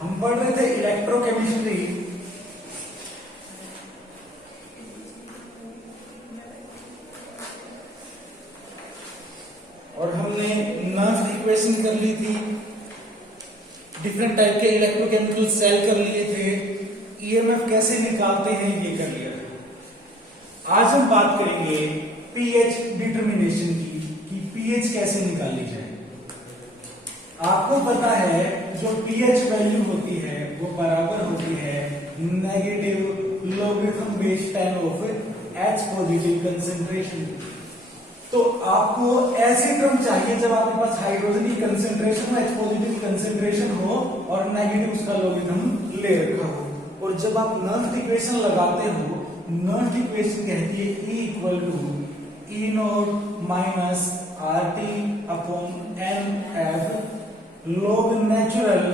हम पढ़ रहे थे इलेक्ट्रोकेमिस्ट्री। और हमने नर्व इक्वेशन कर ली थी, डिफरेंट टाइप के इलेक्ट्रोकेमिकल सेल कर लिए थे, ईएमएफ कैसे निकालते हैं ये कर लिया था। आज हम बात करेंगे पीएच डिटर्मिनेशन की, कि पीएच कैसे निकाली जाए। आपको पता है जो पीएच वैल्यू होती है वो बराबर होती है negative logarithm base 10 of H positive concentration. तो आपको ऐसी टर्म चाहिए जब आपके पास हाइड्रोजन की कंसेंट्रेशन हो, H पॉजिटिव कंसेंट्रेशन हो और नेगेटिव उसका लॉगरिथम ले रखा हो। और जब आप नर्व्स इक्वेशन लगाते हो, नर्व्स इक्वेशन कहती है E equal to E naught minus RT upon NF log natural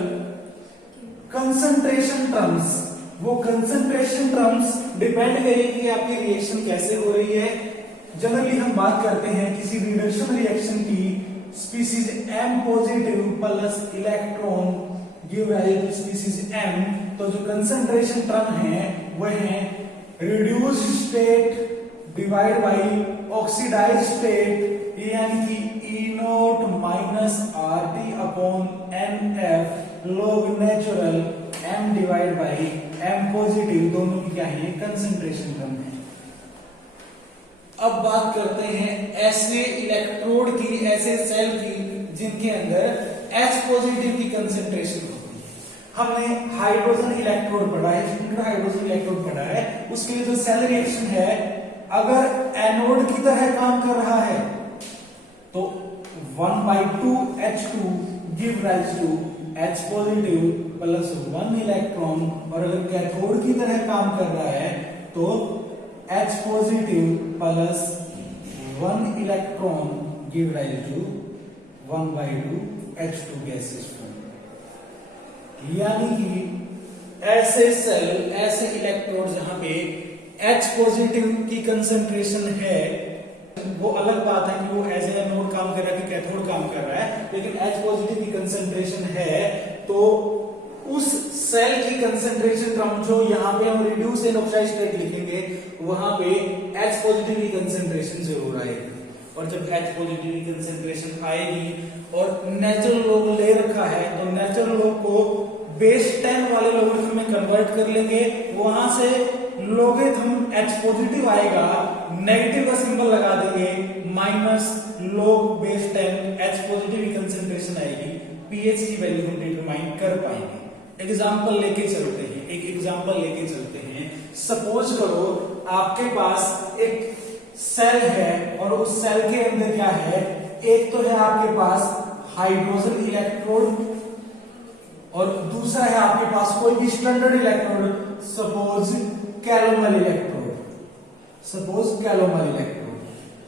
concentration terms. वो कंसंट्रेशन टर्म्स डिपेंड करेगी कि आपकी रिएक्शन कैसे हो रही है। जनरली हम बात करते हैं किसी रिडक्शन रिएक्शन की, species M positive plus electron give rise to species M। तो जो कंसंट्रेशन टर्म है वह है reduced state divide by oxidised state, यानी कि E naught minus RT upon NF log natural M divide by M positive, दोनों की क्या है कंसंट्रेशन टर्म है। अब बात करते हैं ऐसे इलेक्ट्रोड की, ऐसे सेल की जिनके अंदर H पॉजिटिव की कंसंट्रेशन होती है। हमने हाइड्रोजन इलेक्ट्रोड पढ़ा है, हाइड्रोजन इलेक्ट्रोड पढ़ा है। उसके लिए जो सेल रिएक्शन है, अगर एनोड की तरह काम कर रहा है तो 1/2 H2 give rise to H positive plus 1 electron. और अगर कैथोड की तरह काम कर रहा है तो H positive plus 1 electron give rise to 1/2 H2 gases form. यानी कि ऐसे सेल, ऐसे इलेक्ट्रोड जहां पे H पॉजिटिव की कंसंट्रेशन है, वो अलग बात है कि वो एज ए एनोड काम कर रहा है कि कैथोड काम कर रहा है, लेकिन H पॉजिटिव की कंसंट्रेशन है तो उस सेल की कंसंट्रेशन टर्म जो यहाँ पे हम रिड्यूस एंड ऑक्साइड स्टेट लिखेंगे, वहां पे H पॉजिटिव की कंसंट्रेशन जरूर आएगी। और जब H पॉजिटिव की कंसंट्रेशन आएगी और नेचुरल लॉग ले रखा है तो नेचुरल लॉग को बेस 10 वाले लॉगरिथम में कन्वर्ट कर लेंगे। वहां से लॉगरिथम H पॉजिटिव आएगा, नेगेटिव का सिंबल लगा देंगे, minus log base 10 H positive की कंसंट्रेशन आएगी। पीएच की वैल्यू हम डिटरमाइन कर पाएंगे। एग्जांपल लेके चलते हैं, एक एग्जांपल लेके चलते हैं। सपोज करो आपके पास एक सेल है और उस सेल के अंदर क्या है, एक तो है आपके पास हाइड्रोजन इलेक्ट्रोड और दूसरा है आपके पास कोई भी standard electrode, suppose calomel electrode, suppose calomel electrode.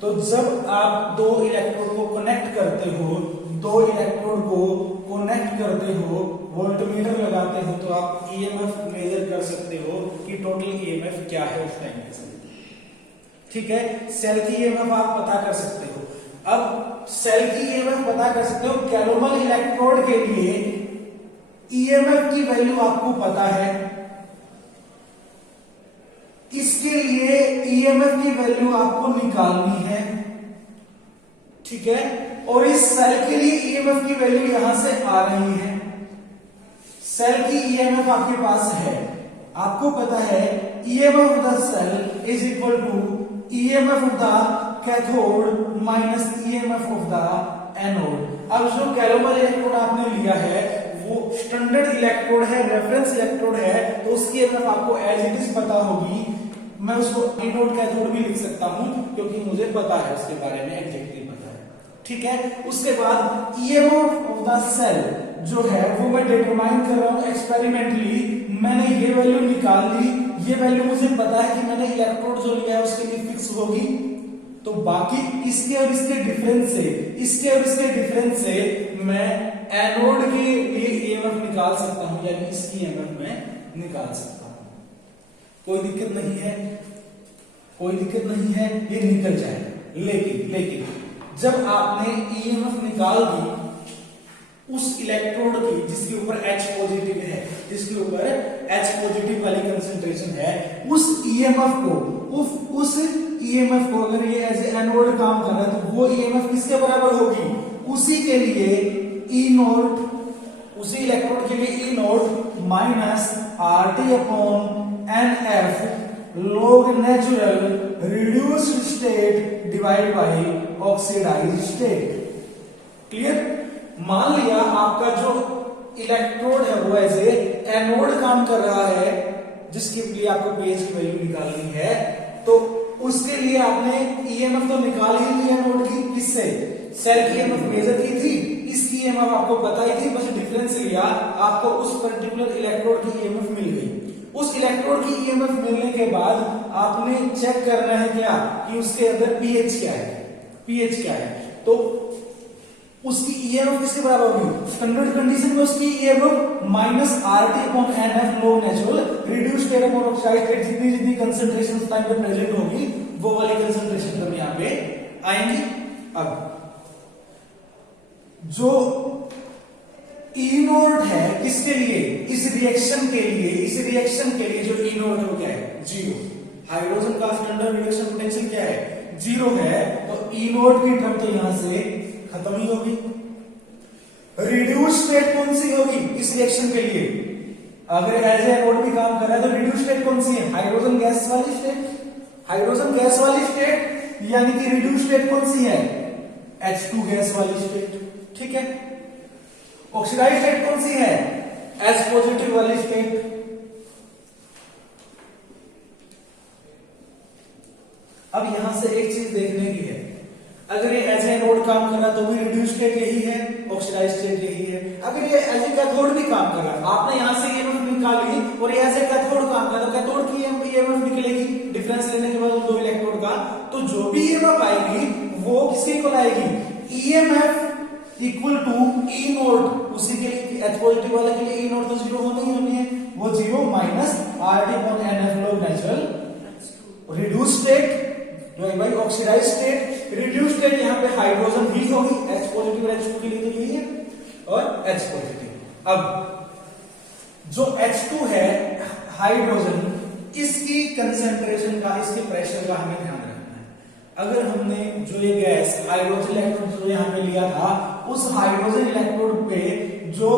तो जब आप दो इलेक्ट्रोड को कनेक्ट करते हो, दो इलेक्ट्रोड को कनेक्ट करते हो, वोल्टमीटर लगाते हो, तो आप ईएमएफ मेजर कर सकते हो कि टोटल ईएमएफ क्या है उस टाइम पे। ठीक है, सेल की ईएमएफ आप पता कर सकते हो। अब सेल की ईएमएफ पता कर सकते हो, कैलोमल इलेक्ट्रोड के लिए ईएमएफ की वैल्यू आपको पता है, इसके लिए ईएमएफ की वैल्यू आपको निकालनी है। ठीक है, और इस सेल के लिए ईएमएफ की वैल्यू यहां से आ रही है। सेल की ईएमएफ आपके पास है, आपको पता है EMF of the cell is equal to EMF of the cathode minus EMF of the anode. अब जो कैलोमल इलेक्ट्रोड आपने लिया है वो स्टैंडर्ड इलेक्ट्रोड है, रेफरेंस इलेक्ट्रोड है, तो उसकी ईएमएफ आपको एज इट इज पता होगी। मैं उसको एनोड कैथोड भी लिख सकता हूं क्योंकि मुझे पता है उसके बारे में, एग्जैक्टली पता है। ठीक है, उसके बाद ईएमएफ ऑफ द सेल जो है वो मैं डिटरमाइन कर रहा हूं एक्सपेरिमेंटली। मैंने ये वैल्यू निकाल ली, ये वैल्यू मुझे पता है कि मैंने इलेक्ट्रोड जो लिया है उसके लिए फिक्स होगी। तो बाकी इसके और इसके डिफरेंस से, इसके और इसके डिफरेंस से मैं एनोड के लिए ईएमएफ निकाल सकता हूं, यानी इसकी ईएमएफ मैं निकाल सकता हूं। कोई दिक्कत नहीं है, कोई दिक्कत नहीं है, ये निकल जाएगा। लेकिन जब आपने ईएमएफ निकाल दी उस इलेक्ट्रोड की जिसके ऊपर H पॉजिटिव है, जिसके ऊपर H पॉजिटिव वाली कंसंट्रेशन है, उस ईएमएफ को अगर ये एज एनोड काम कर रहा है तो वो ईएमएफ किसके बराबर होगी? उसी के लिए ई नोट, उसी इलेक्ट्रोड के लिए E naught minus RT upon NF log natural reduced state divide by oxidized state. Clear? मान लिया आपका जो इलेक्ट्रोड है वो ऐसे एनोड काम कर रहा है, जिसके लिए आपको पेज की वैल्यू निकालनी है, तो उसके लिए आपने ईएमएफ तो निकाल ही ली एनोड की, किससे? सेल की ईएमएफ मेजर की थी, इसकी ईएमएफ आपको पता ही थी, बस डिफरेंस लिया, आपको उस पर्टिकुलर इलेक्ट्रोड की ईएमएफ मिल गई। उस इलेक्ट्रोड की ईएमएफ मिलने के बाद आपने चेक करना है क्या कि उसके अंदर पीएच क्या है, पीएच क्या है, तो उसकी ईएमएफ किसके बराबर होगी? स्टैंडर्ड कंडीशन में उसकी EMF minus RT upon NF log natural reduced state upon oxide state, जितनी जितनी कंसंट्रेशन उस टाइम पे प्रेजेंट होगी वो वाली कंसंट्रेशन तब यहां पे आएंगी। अब जो ई नोड है किसके लिए? इस रिएक्शन के लिए, इस रिएक्शन के लिए जो ई नोड है वो क्या है? जीरो। हाइड्रोजन का स्टैंडर्ड रिडक्शन पोटेंशियल क्या है? जीरो है, तो ई नोड की टर्म तो यहां से खत्म ही होगी। रिड्यूस स्टेट कौन सी होगी इस रिएक्शन के लिए? अगर एज एनोड भी काम कर रहा है तो रिड्यूस स्टेट कौन सी है? हाइड्रोजन गैस वाली स्टेट। हाइड्रोजन गैस वाली स्टेट यानी कि रिड्यूस स्टेट कौन सी है? H2 गैस वाली स्टेट। ठीक है। ऑक्सीडाइज्ड स्टेट कौन सी है? H पॉजिटिव वाली स्टेट। अब यहां से एक चीज देखने की है, अगर ये एज एनोड काम कर रहा तो भी रिड्यूस स्टेट यही है, ऑक्सीडाइज्ड स्टेट यही है। अगर ये एज ए कैथोड भी काम कर रहा है, आपने यहां से ईएमएफ निकाली और ये एज ए कैथोड काम कर रहा है, तो कैथोड की ईएमएफ निकलेगी डिफरेंस लेने के बाद दो इलेक्ट्रोड का, तो जो भी ईएमएफ आएगी वो किसके इक्वल आएगी? EMF equal to E naught. उसी के लिए H पॉजिटिव वाले के लिए ई नोट तो जीरो होनी ही होनी है, वो zero minus RT upon NF log natural reduce state भाई ऑक्सीडाइज्ड स्टेट। रिड्यूस स्टेट यहां पे हाइड्रोजन भी होगी, H पॉजिटिव और H2 के लिए तो यही है, और H पॉजिटिव। अब जो H2 है हाइड्रोजन, इसकी कंसंट्रेशन का, इसके प्रेशर का हमें ध्यान रखना है। अगर हमने जो ये गैस हाइड्रोजन इलेक्ट्रोड जो यहां पे लिया था, उस हाइड्रोजन इलेक्ट्रोड पे जो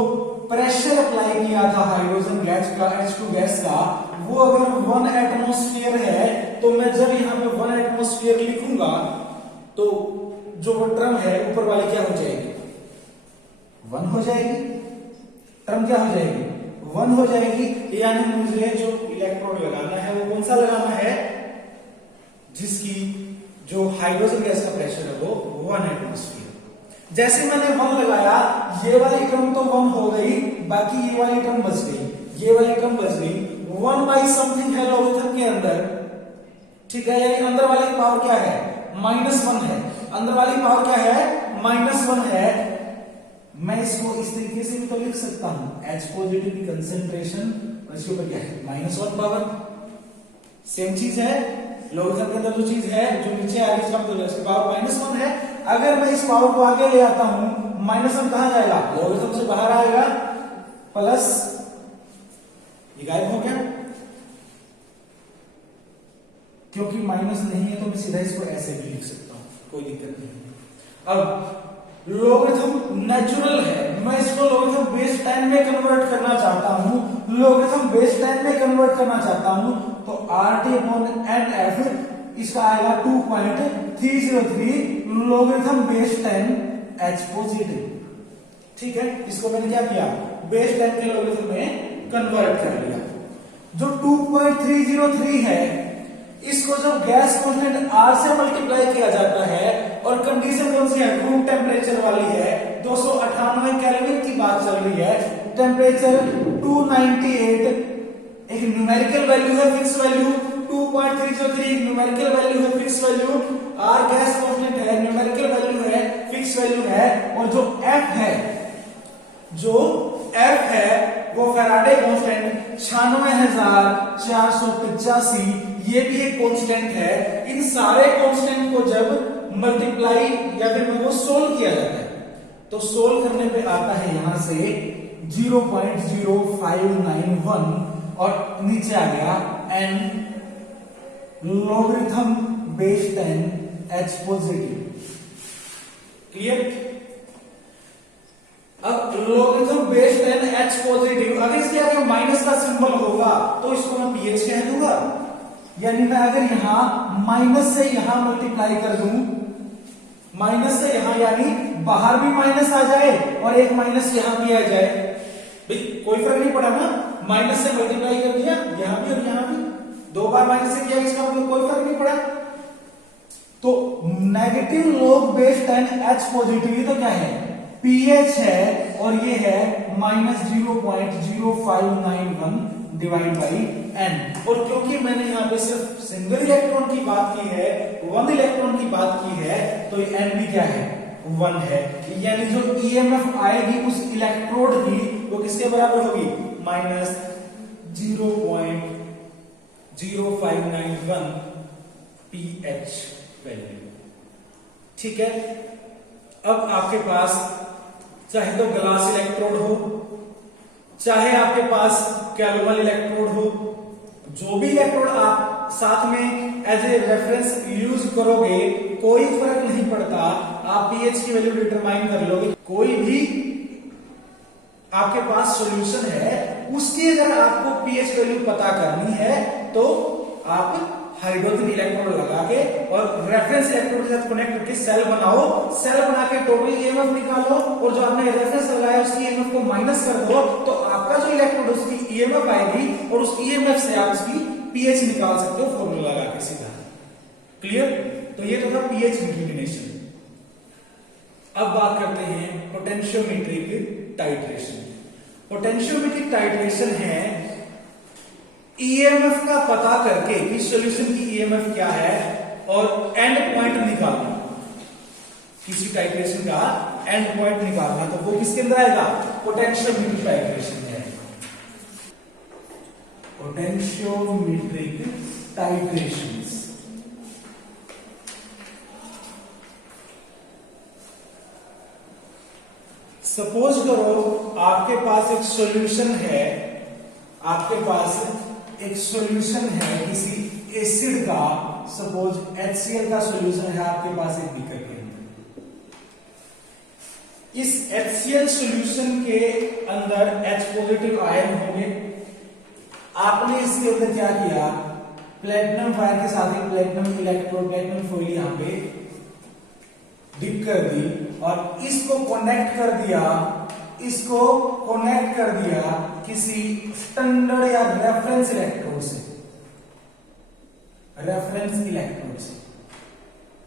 प्रेशर अप्लाई किया था हाइड्रोजन गैस का, H2 गैस का, वो अगर 1 एटमॉस्फेयर है, तो मैं जब यहां पे 1 एटमॉस्फेयर लिखूंगा तो जो वो टर्म है ऊपर वाली क्या हो जाएगी? 1 हो जाएगी। टर्म क्या हो जाएगी? 1 हो जाएगी। यानी मुझे जो इलेक्ट्रोड लगाना है वो कौन सा लगाना है? जिसकी जो हाइड्रोजन गैस का प्रेशर है वो 1 एटमॉस्फेयर। जैसे मैंने 1 लगाया, ये वाली टर्म तो 1 हो गई, बाकी ये वाली टर्म बच गई, ये वाली टर्म बच गई। 1 बाई समथिंग है लॉगरिथम के अंदर, ठीक है, यानी अंदर वाली पावर क्या है? -1 है। अंदर वाली पावर क्या है? -1 है। मैं इसको इस तरीके से भी तो लिख सकता हूं, H पॉजिटिव की कंसेंट्रेशन और इसके ऊपर क्या है? -1 पावर। सेम चीज है, लॉगरिथम के अंदर जो चीज है जो नीचे आ रही है इसका मतलब इसकी पावर -1 है। अगर मैं इस पावर को आगे ले आता हूं, -1 कहां जाएगा? लॉगरिथम से बाहर आएगा, प्लस ये गायब हो गया, क्योंकि माइनस नहीं है तो मैं सीधा इसको ऐसे भी लिख सकता हूं, कोई दिक्कत नहीं। अब लॉगरिथम नेचुरल है, मैं इसको लॉगरिथम बेस 10 में कन्वर्ट करना चाहता हूं, लॉगरिथम बेस 10 में कन्वर्ट करना चाहता हूं, तो RT अपॉन NF इसका आएगा 2.303 लॉगरिथम बेस 10 H पॉजिटिव। ठीक है, इसको मैंने क्या किया? बेस 10 के लॉगरिथम में कन्वर्ट कर लिया। जो 2.303 है, इसको जब गैस कांस्टेंट R से मल्टीप्लाई किया जाता है और कंडीशन कौन सी है? रूम टेम्परेचर वाली है, 298 केल्विन की बात चल रही है, टेम्परेचर 298, एक न्यूमेरिकल वैल्यू है, फिक्स वैल्यू 2.303 न्यूमेरिकल वैल्यू है, fix value. R gas constant है, न्यूमेरिकल वैल्यू है, फिक्स वैल्यू है, और जो F है, जो F है वो फैराडे कांस्टेंट 96,485, ये भी एक कांस्टेंट है। इन सारे कांस्टेंट को जब मल्टीप्लाई या फिर वो सोल्व किया जाता है, तो सोल्व करने पे आता है यहां से 0.0591 और नीचे आ गया n logarithm base 10 H positive. Clear? अब लॉगरिथम बेस 10 H पॉजिटिव, अगर इसके आगे माइनस का सिंबल होगा तो इसको मैं pH कह दूंगा। यानी मैं अगर यहां माइनस से यहां मल्टीप्लाई कर दूं, माइनस से यहां, यानी बाहर भी माइनस आ जाए और एक माइनस यहां भी आ जाए, भाई कोई फर्क नहीं पड़ा ना। माइनस से मल्टीप्लाई कर दिया यहां भी और यहां भी, दो बार माइनस से किया, इसका मतलब कोई फर्क नहीं पड़ा। तो negative log base 10 H positive तो क्या है? pH है और ये है -0.0591 डिवाइड बाई n। और क्योंकि मैंने यहां पे सिर्फ सिंगल इलेक्ट्रॉन की बात की है, वन इलेक्ट्रॉन की बात की है, तो n भी क्या है? 1 है। यानी जो EMF आएगी उस इलेक्ट्रोड की वो किसके बराबर होगी? -0.0591 pH वैल्यू। ठीक है। अब आपके पास चाहे तो ग्लास इलेक्ट्रोड हो, चाहे आपके पास कैल्विन इलेक्ट्रोड हो, जो भी इलेक्ट्रोड आप साथ में एज ए रेफरेंस यूज करोगे कोई फर्क नहीं पड़ता, आप pH की वैल्यू डिटरमाइन कर लोगे। कोई भी आपके पास सॉल्यूशन है उसकी अगर आपको pH वैल्यू पता करनी है तो आप हाइड्रोजन इलेक्ट्रोड लगा के और रेफरेंस इलेक्ट्रोड के साथ कनेक्ट करके सेल बनाओ, सेल बना के टोटल EMF निकालो और जो आपने रेफरेंस लगाया उसकी EMF को माइनस कर दो, तो आपका जो इलेक्ट्रोड उसकी EMF आएगी और उस EMF से आप उसकी pH निकाल सकते हो फॉर्मूला लगा के सीधा। क्लियर? तो ये तो था pH डिटरमिनेशन। अब बात करते हैं पोटेंशियोमेट्रिक टाइट्रेशन। पोटेंशियोमेट्रिक टाइट्रेशन है EMF का पता करके कि सॉल्यूशन की EMF क्या है और एंड पॉइंट निकालना, किसी टाइट्रेशन का एंड पॉइंट निकालना, तो वो किसके अंदर आएगा? पोटेंशियोमेट्रिक टाइट्रेशन है। Potentiometric titration. सपोज करो आपके पास एक सॉल्यूशन है, आपके पास एक सॉल्यूशन है किसी एसिड का, सपोज HCl का सॉल्यूशन है आपके पास एक बीकर के अंदर। इस HCl सॉल्यूशन के अंदर H पॉजिटिव आयन होंगे। आपने इसके अंदर क्या किया? प्लेटिनम वायर के साथ एक प्लेटिनम इलेक्ट्रोड, प्लेटिनम फॉइल यहां पे डिप कर दी और इसको कनेक्ट कर दिया, इसको कनेक्ट कर दिया किसी स्टैंडर्ड या रेफरेंस इलेक्ट्रोड से, रेफरेंस इलेक्ट्रोड से।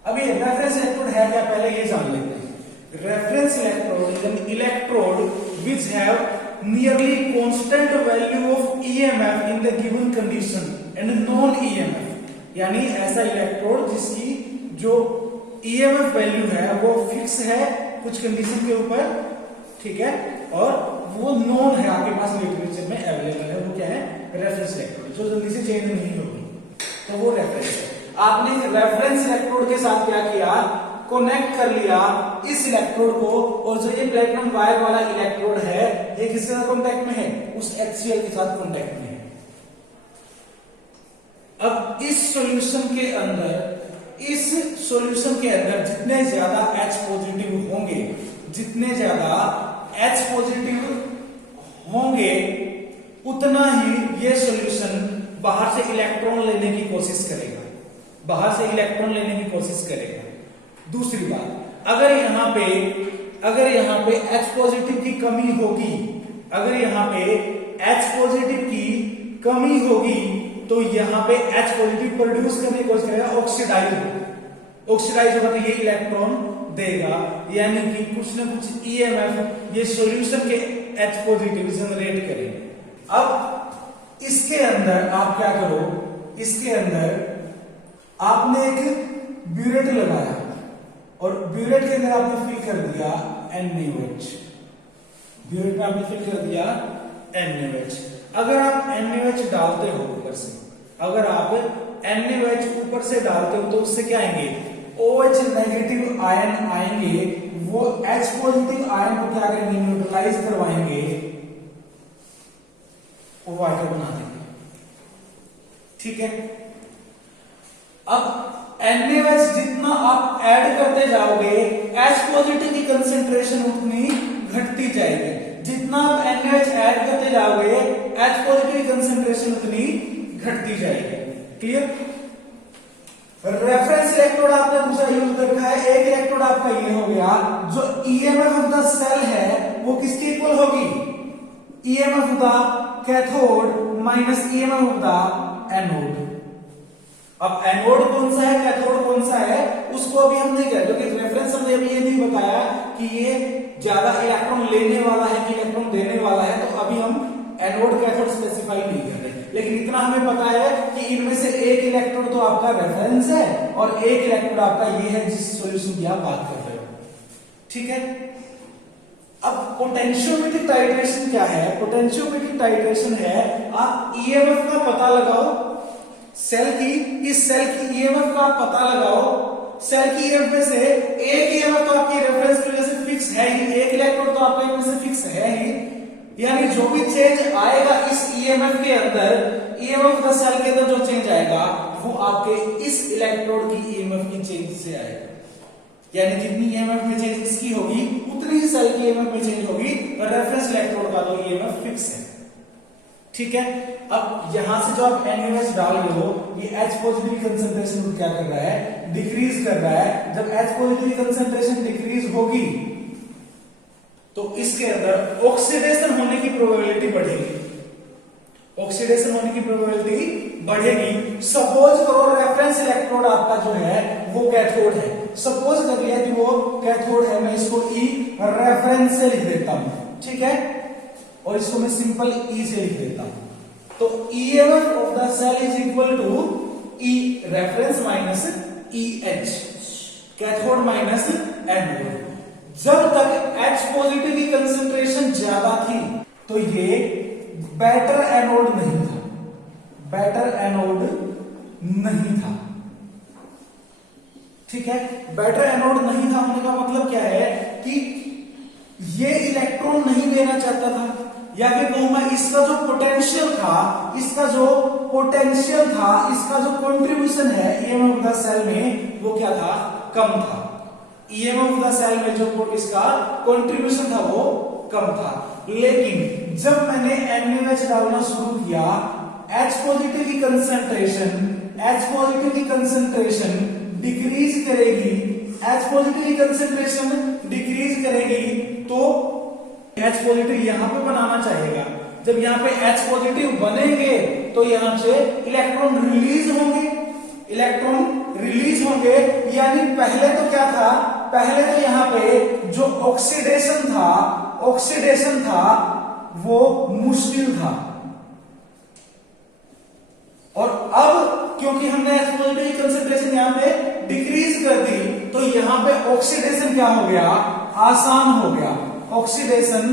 अभी रेफरेंस इलेक्ट्रोड है क्या पहले ये जान लेते हैं। Reference electrode is an electrode which have nearly constant value of EMF in the given condition and non EMF, यानी ऐसा इलेक्ट्रोड जिसकी जो EMF वैल्यू है वो फिक्स है कुछ कंडीशन के ऊपर, ठीक है, और वो नॉन है आपके पास लिटरेचर में अवेलेबल है। वो क्या है? रेफरेंस इलेक्ट्रोड, जो जल्दी से चेंज नहीं होगी, तो वो रेफरेंस है। आपने रेफरेंस इलेक्ट्रोड के साथ क्या किया? कनेक्ट कर लिया इस इलेक्ट्रोड को, और जो ये प्लेटिनम वायर वाला इलेक्ट्रोड है ये किसके साथ कांटेक्ट में है? उस HCl के साथ कांटेक्ट में है। अब इस सॉल्यूशन के अंदर जितने ज्यादा H पॉजिटिव होंगे, जितने ज्यादा H पॉजिटिव होंगे उतना ही ये सॉल्यूशन बाहर से इलेक्ट्रॉन लेने की कोशिश करेगा, बाहर से इलेक्ट्रॉन लेने की कोशिश करेगा। दूसरी बात, अगर यहां पे H पॉजिटिव की कमी होगी, अगर यहां पे H पॉजिटिव की कमी होगी तो यहां पे H पॉजिटिव प्रोड्यूस करने की कोशिश करेगा, ऑक्सीडाइज होगा तो ये इलेक्ट्रॉन देगा, यानी कि कुछ ना कुछ EMF ये सॉल्यूशन के H पॉजिटिव जनरेट करेगा। अब इसके अंदर आप क्या करो? इसके अंदर आपने एक ब्यूरेट लगाया और ब्यूरेट के अंदर आपने फिल कर दिया NaOH, ब्यूरेट में आपने फिल कर दिया NaOH। अगर आप NaOH डालते हो ऊपर से, अगर आप NaOH ऊपर से डालते हो तो उससे क्या आएंगे? OH नेगेटिव आयन आएंगे, वो H पॉजिटिव आयन को क्या करेंगे, न्यूट्रलाइज करवाएंगे, वो वाटर बना देंगे। ठीक है, अब NaOH जितना आप ऐड करते जाओगे H पॉजिटिव की कंसेंट्रेशन उतनी घटती जाएगी। जितना आप NaOH ऐड करते जाओगे H पॉजिटिव की कंसेंट्रेशन उतनी घटती जाएगी। क्लियर? रेफरेंस इलेक्ट्रोड आपने दूसरा यूज कर रखा है। एक इलेक्ट्रोड आपका ये हो गया, जो EMF ऑफ द सेल है वो किसके इक्वल होगी, EMF of the cathode minus EMF of the anode. अब एनोड कौन सा है, कैथोड कौन सा है, उसको अभी हम नहीं कह, क्योंकि रेफरेंस हमने अभी ये नहीं बताया कि ये ज्यादा इलेक्ट्रॉन लेने वाला है कि इलेक्ट्रॉन देने वाला है, तो अभी हम एनोड कैथोड स्पेसिफाई नहीं कर रहे। लेकिन इतना हमें पता है कि इनमें से एक इलेक्ट्रोड तो आपका रेफरेंस है और एक इलेक्ट्रोड आपका ये है जिस सॉल्यूशन की आप बात कर रहे हो। ठीक है, अब पोटेंशियोमेट्रिक टाइट्रेशन क्या है, पोटेंशियोमेट्रिक टाइट्रेशन है आप ईएमएफ का पता लगाओ, सेल की, इस सेल की ईएमएफ का पता लगाओ, सेल की ईएमएफ में से एक ईएमएफ तो आपकी रेफरेंस की वजह से फिक्स है ही, एक इलेक्ट्रोड तो आपका इनमें से फिक्स है ही, यानी जो भी चेंज आएगा इस ईएमएफ के अंदर, ईएमएफ का सेल के अंदर जो चेंज आएगा वो आपके इस इलेक्ट्रोड की ईएमएफ की चेंज से आएगा। यानी जितनी ईएमएफ में चेंज इसकी होगी उतनी ही सेल की ईएमएफ में चेंज होगी, और रेफरेंस इलेक्ट्रोड का तो ईएमएफ फिक्स है। ठीक है, अब यहां से जो आप NaOH डाल रहे हो, ये H पॉजिटिव कंसेंट्रेशन को क्या कर रहा है, डिक्रीज कर रहा है। जब H पॉजिटिव कंसेंट्रेशन डिक्रीज होगी तो इसके अंदर ऑक्सीडेशन होने की प्रोबेबिलिटी बढ़ेगी, ऑक्सीडेशन होने की प्रोबेबिलिटी बढ़ेगी। सपोज करो रेफरेंस इलेक्ट्रोड आपका जो है वो कैथोड है, सपोज कर लिया कि वो कैथोड है, मैं इसको E रेफरेंस से लिख देता हूं। ठीक है, और इसको मैं सिंपल E से लिख देता हूं। तो EMF of the cell is equal to E reference minus EH, cathode minus anode. जब तक H पॉजिटिव की कंसेंट्रेशन ज्यादा थी तो ये बेटर एनोड नहीं था, बेटर एनोड नहीं था। ठीक है, बेटर एनोड नहीं था होने का मतलब क्या है कि ये इलेक्ट्रॉन नहीं देना चाहता था, या फिर कहूं मैं इसका जो पोटेंशियल था, इसका जो पोटेंशियल था, इसका जो कंट्रीब्यूशन है ईएमएफ ऑफ द सेल में वो क्या था, कम था। ईएमएफ ऑफ द सेल में जो इसका कंट्रीब्यूशन था वो कम था। लेकिन जब मैंने NaOH डालना शुरू किया, H पॉजिटिव की कंसेंट्रेशन डिक्रीज करेगी, H पॉजिटिव की कंसेंट्रेशन डिक्रीज करेगी तो H पॉजिटिव यहां पे बनाना चाहेगा। जब यहां पे H पॉजिटिव बनेंगे तो यहां से इलेक्ट्रॉन रिलीज होंगे, इलेक्ट्रॉन रिलीज होंगे। यानी पहले तो क्या था, पहले तो यहां पे जो ऑक्सीडेशन था वो मुश्किल था, और अब क्योंकि हमने H पॉजिटिव की कंसेंट्रेशन यहां पे डिक्रीज कर दी तो यहां पे ऑक्सीडेशन क्या हो गया, आसान हो गया, ऑक्सीडेशन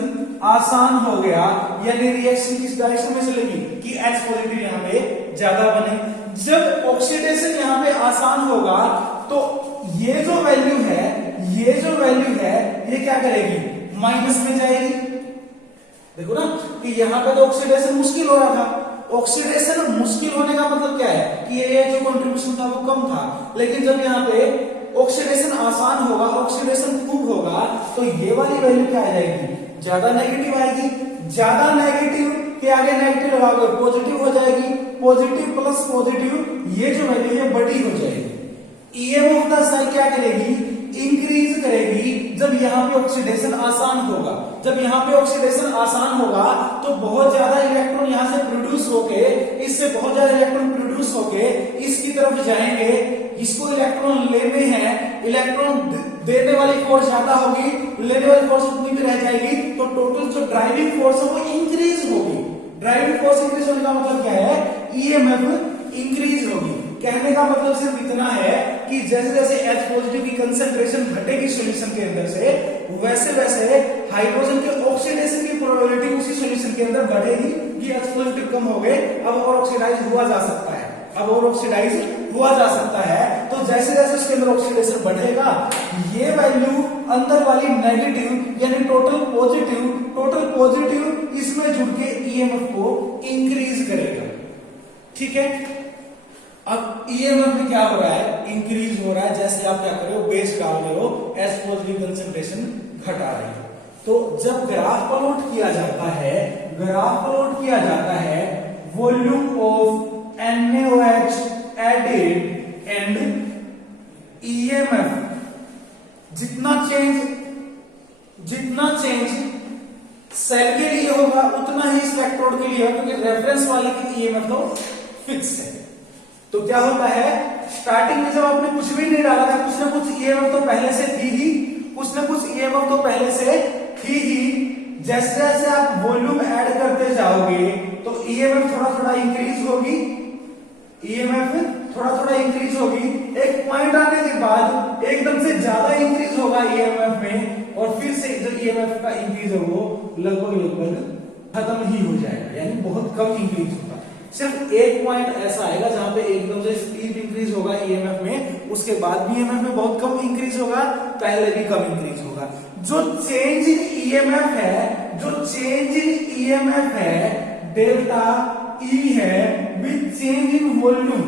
आसान हो गया। यानी रिएक्शन किस डायरेक्शन में चलेगी कि H पॉजिटिव यहां पे ज्यादा बने। जब ऑक्सीडेशन यहां पे आसान होगा तो ये जो वैल्यू है, ये क्या करेगी, माइनस में जाएगी। देखो ना कि यहां पे तो ऑक्सीडेशन मुश्किल हो रहा था, ऑक्सीडेशन मुश्किल होने का मतलब क्या है कि ये जो कंट्रीब्यूशन था वो कम था। लेकिन जब यहाँ पे ऑक्सीडेशन आसान होगा, ऑक्सीडेशन खूब होगा, तो ये वाली वैल्यू क्या आ जाएगी, ज्यादा नेगेटिव आएगी। ज्यादा नेगेटिव के आगे नेगेटिव लगाओगे पॉजिटिव हो जाएगी, पॉजिटिव प्लस पॉजिटिव ये जो वैल्यू है बड़ी हो जाएगी। ईएमएफ ऑफ द सेल क्या करेगी, इंक्रीज करेगी। जब यहाँ पे ऑक्सीडेशन आसान होगा, जब यहाँ पे ऑक्सीडेशन आसान होगा तो बहुत ज्यादा इलेक्ट्रॉन यहाँ से प्रोड्यूस होके, इससे बहुत ज्यादा इलेक्ट्रॉन प्रोड्यूस होके इसकी तरफ जाएंगे। इसको इलेक्ट्रॉन लेने हैं, इलेक्ट्रॉन देने वाली फोर्स ज्यादा होगी, लेने वाली फोर्स उतनी भी रह जाएगी, तो टोटल जो ड्राइविंग फोर्स है वो इंक्रीज होगी। ड्राइविंग फोर्स इंक्रीज होने का मतलब क्या है, ईएमएफ इंक्रीज होगी। कहने का मतलब सिर्फ इतना है कि जैसे जैसे H पॉजिटिव की कंसेंट्रेशन घटेगी सॉल्यूशन के अंदर से, वैसे वैसे हाइड्रोजन के ऑक्सीडेशन की प्रोबेबिलिटी उसी सॉल्यूशन के अंदर बढ़ेगी कि H पॉजिटिव कम हो गए, अब और ऑक्सीडाइज हुआ जा सकता है, अब और ऑक्सीडाइज हुआ जा सकता है। तो जैसे जैसे उसके अंदर ऑक्सीडेशन बढ़ेगा ये वैल्यू अंदर वाली नेगेटिव यानी टोटल पॉजिटिव इसमें जुड़ के ईएमएफ को इंक्रीज करेगा। ठीक है, अब ईएमएफ में क्या हो रहा है, इंक्रीज हो रहा है। जैसे आप क्या कर रहे हो, बेस डाल रहे हो, एस पॉजिटिव कंसंट्रेशन घटा रहे हो। तो जब ग्राफ प्लॉट किया जाता है volume of NaOH added and EMF, जितना चेंज सेल के लिए होगा उतना ही इलेक्ट्रोड के लिए होगा, क्योंकि रेफरेंस वाले की EMF तो फिक्स है। तो क्या होता है, स्टार्टिंग में जब आपने कुछ भी नहीं डाला था, कुछ ना कुछ EMF तो पहले से थी ही, जैसे जैसे आप वॉल्यूम ऐड करते जाओगे तो EMF थोड़ा इंक्रीज होगी, एक पॉइंट आने के बाद एकदम से ज्यादा इंक्रीज होगा EMF में, और फिर से जो EMF का इंक्रीज है वो लगभग खत्म ही हो जाएगा, यानी बहुत कम इंक्रीज होगा। सिर्फ एक पॉइंट ऐसा आएगा जहां पे एकदम से स्पीड इंक्रीज होगा EMF में, उसके बाद भी EMF में बहुत कम इंक्रीज होगा, पहले भी कम इंक्रीज होगा। जो चेंज इन EMF है डेल्टा E है विद चेंज इन वॉल्यूम।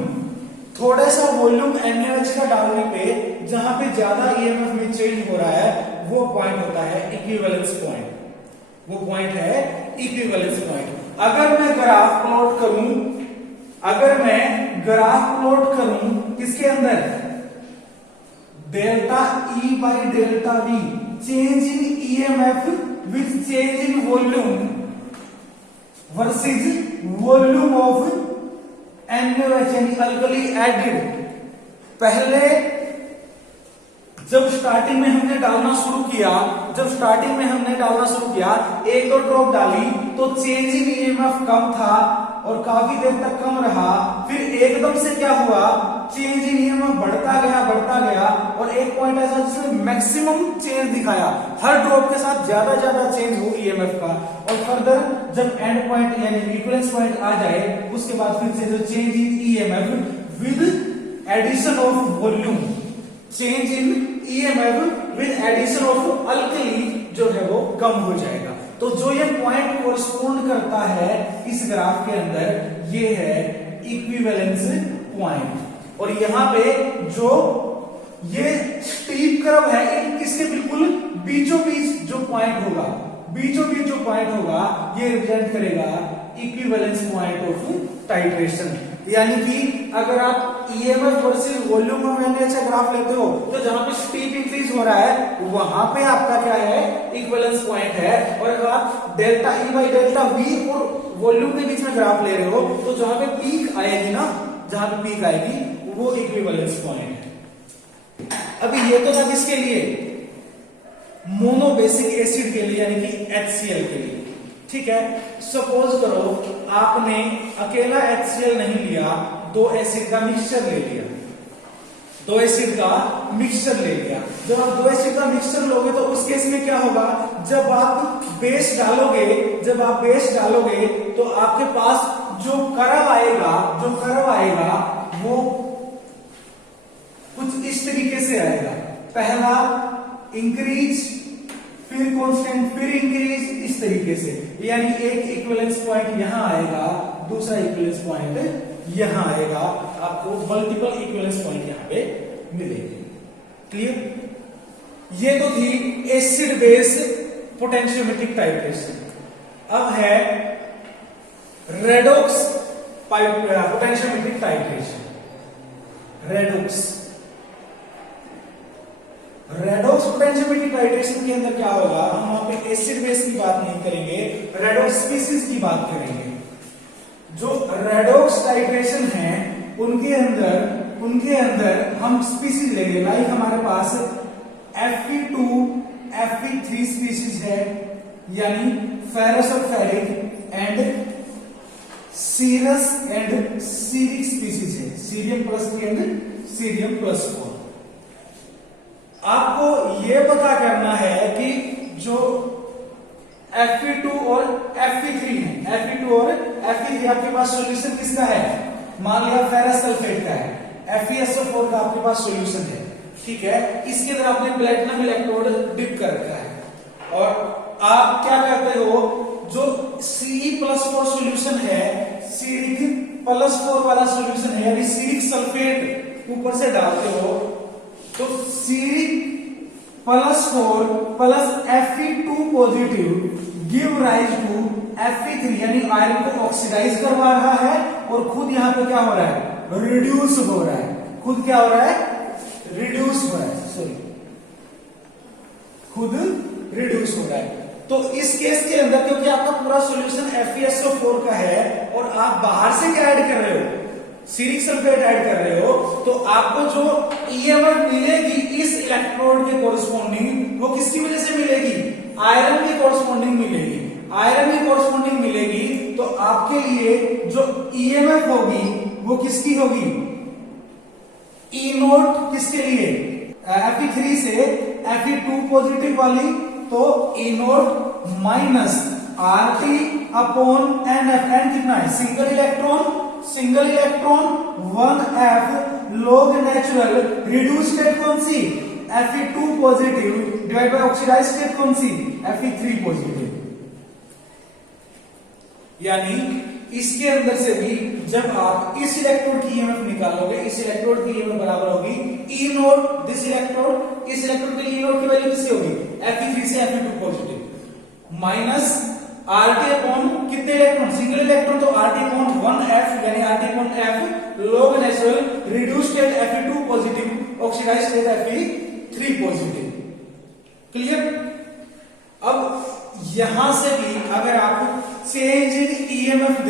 थोड़ा सा वॉल्यूम NaOH का डालने पे जहां पे ज्यादा EMF में चेंज हो रहा है वो पॉइंट होता है इक्विवेलेंस पॉइंट। अगर मैं ग्राफ प्लॉट करूं किसके अंदर, delta E by delta V, change in EMF with change in volume versus volume of NaOH यानी अल्कली एडेड। पहले जब स्टार्टिंग में हमने डालना शुरू किया, एक और ड्रॉप डाली तो चेंज इन EMF कम था और काफी देर तक कम रहा, फिर एकदम से क्या हुआ, चेंज इन EMF बढ़ता गया और एक पॉइंट ऐसा जिसमें मैक्सिमम चेंज दिखाया, हर ड्रॉप के साथ ज्यादा चेंज हो EMF का, और फर्दर जब एंड पॉइंट यानी इक्विवेलेंस पॉइंट आ जाए उसके बाद फिर से जो change in EMF with addition of volume, change in EMF with addition of alkali जो है वो कम हो जाएगा। तो जो ये पॉइंट कोरस्पोंड करता है इस ग्राफ के अंदर, ये है इक्विवेलेंस पॉइंट। और यहां पे जो ये स्टीप कर्व है, इसके बिल्कुल बीचों बीच जो पॉइंट होगा ये रिप्रेजेंट करेगा इक्विवेलेंस पॉइंट ऑफ टाइट्रेशन। यानी कि अगर आप EMF versus volume of NaOH का ग्राफ लेते हो तो जहां पे स्टीप इंक्रीज हो रहा है वहां पे आपका क्या है, इक्विवेलेंस पॉइंट है। और अगर आप delta E by delta V और वॉल्यूम के बीच में ग्राफ ले रहे हो तो जहां पे पीक आएगी वो इक्विवेलेंस पॉइंट है। अभी ये तो था किसके लिए, मोनोबेसिक एसिड के लिए, यानी कि HCl के लिए। ठीक है, सपोज करो आपने अकेला HCl नहीं लिया, दो एसिड का मिक्सचर ले लिया। जब आप दो एसिड का मिक्सचर लोगे तो उस केस में क्या होगा, जब आप बेस डालोगे तो आपके पास जो कर्व आएगा वो कुछ इस तरीके से आएगा। पहला इंक्रीज, फिर कांस्टेंट, फिर इंक्रीज, इस तरीके से। यानी एक इक्विवेलेंस पॉइंट यहां आएगा, दूसरा इक्विवेलेंस पॉइंट यहां आएगा, आपको मल्टीपल इक्विवेलेंस पॉइंट यहां पे मिलेंगे। क्लियर? ये तो थी एसिड बेस पोटेंशियोमेट्रिक टाइट्रेशन। अब है redox potentiometric titration. Redox potentiometric titration के अंदर क्या होगा, हम वहां पे एसिड बेस की बात नहीं करेंगे, रेडॉक्स स्पीसीज की बात करेंगे। जो रेडॉक्स टाइट्रेशन है उनके अंदर हम स्पीसीज लेंगे। लाइक हमारे पास Fe2 Fe3 स्पीसीज है, यानी फेरोसल्फेरिक and cerous and ceric species है, cerium plus 3 and cerium plus 4। आपको यह पता करना है कि जो Fe2 और Fe3 है, Fe2 और Fe3 आपके पास सॉल्यूशन किसका है, मान लिया फेरस सल्फेट का है, FeSO4 का आपके पास सॉल्यूशन है। ठीक है, इसके अंदर आपने प्लेटिनम इलेक्ट्रोड डिप कर रखा है और आप क्या करते हो, जो Fe+4 सॉल्यूशन है, Ceric+4 वाला सॉल्यूशन है, यानी सीरिक सल्फेट ऊपर से डालते हो, तो Ceric+4 plus Fe2 positive give rise to Fe3, यानी आयरन को ऑक्सीडाइज करवा रहा है और खुद यहां पे क्या हो रहा है, रिड्यूस हो रहा है। खुद क्या हो रहा है, रिड्यूस हो रहा है, सॉरी, खुद रिड्यूस हो रहा है। तो इस केस के अंदर क्योंकि आपका पूरा सॉल्यूशन FeSO4 का है और आप बाहर से क्या ऐड कर रहे हो, सीरिक सल्फेट ऐड कर रहे हो, तो आपको जो EMF मिलेगी इस इलेक्ट्रोड के कोरिस्पोंडिंग, वो किसकी वजह से मिलेगी, आयरन के कोरिस्पोंडिंग मिलेगी। आयरन की कोरिस्पोंडिंग मिलेगी तो आपके लिए जो EMF होगी वो किसकी होगी, E0 किसके लिए, Fe3 से Fe2 पॉजिटिव वाली, तो E0 minus RT upon NF, N कितना है, single electron 1F log natural, reduce state कौन सी, Fe2 positive divide by oxidise state कौन सी, Fe3 पॉजिटिव। यानी इसके अंदर से भी जब आप इस इलेक्ट्रोड की EMF निकालोगे, इस इलेक्ट्रोड की EMF बराबर होगी E0 दिस इलेक्ट्रोड, इस इलेक्ट्रोड के लिए E0 की वैल्यू कितनी होगी, Fe3 से Fe2 positive minus RT upon कितने इलेक्ट्रॉन, सिंगल इलेक्ट्रॉन, तो RT अपॉन 1F, यानी RT upon F log natural, reduce state Fe2 positive, oxidise state Fe3 positive. Clear. अब यहां से भी अगर आप चेंज इन EMF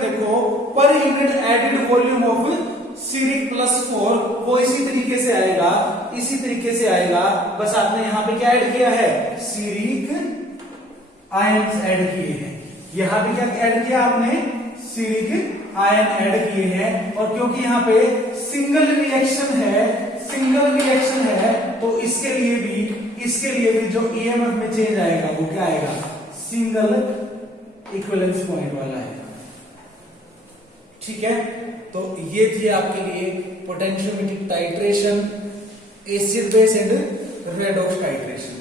देखो, per unit added volume of Ceric+4 वो इसी तरीके से आएगा, बस आपने यहां पे क्या ऐड किया है, सीरिक आयंस ऐड किए हैं। यहां पे क्या ऐड किया आपने, सीरिक आयन ऐड किए हैं, और क्योंकि यहां पे सिंगल रिएक्शन है तो इसके लिए भी जो EMF में चेंज आएगा वो क्या आएगा, सिंगल इक्विवेलेंस पॉइंट वाला है। ठीक है, तो ये थी आपके लिए potentiometer titration, acid base and redox titration.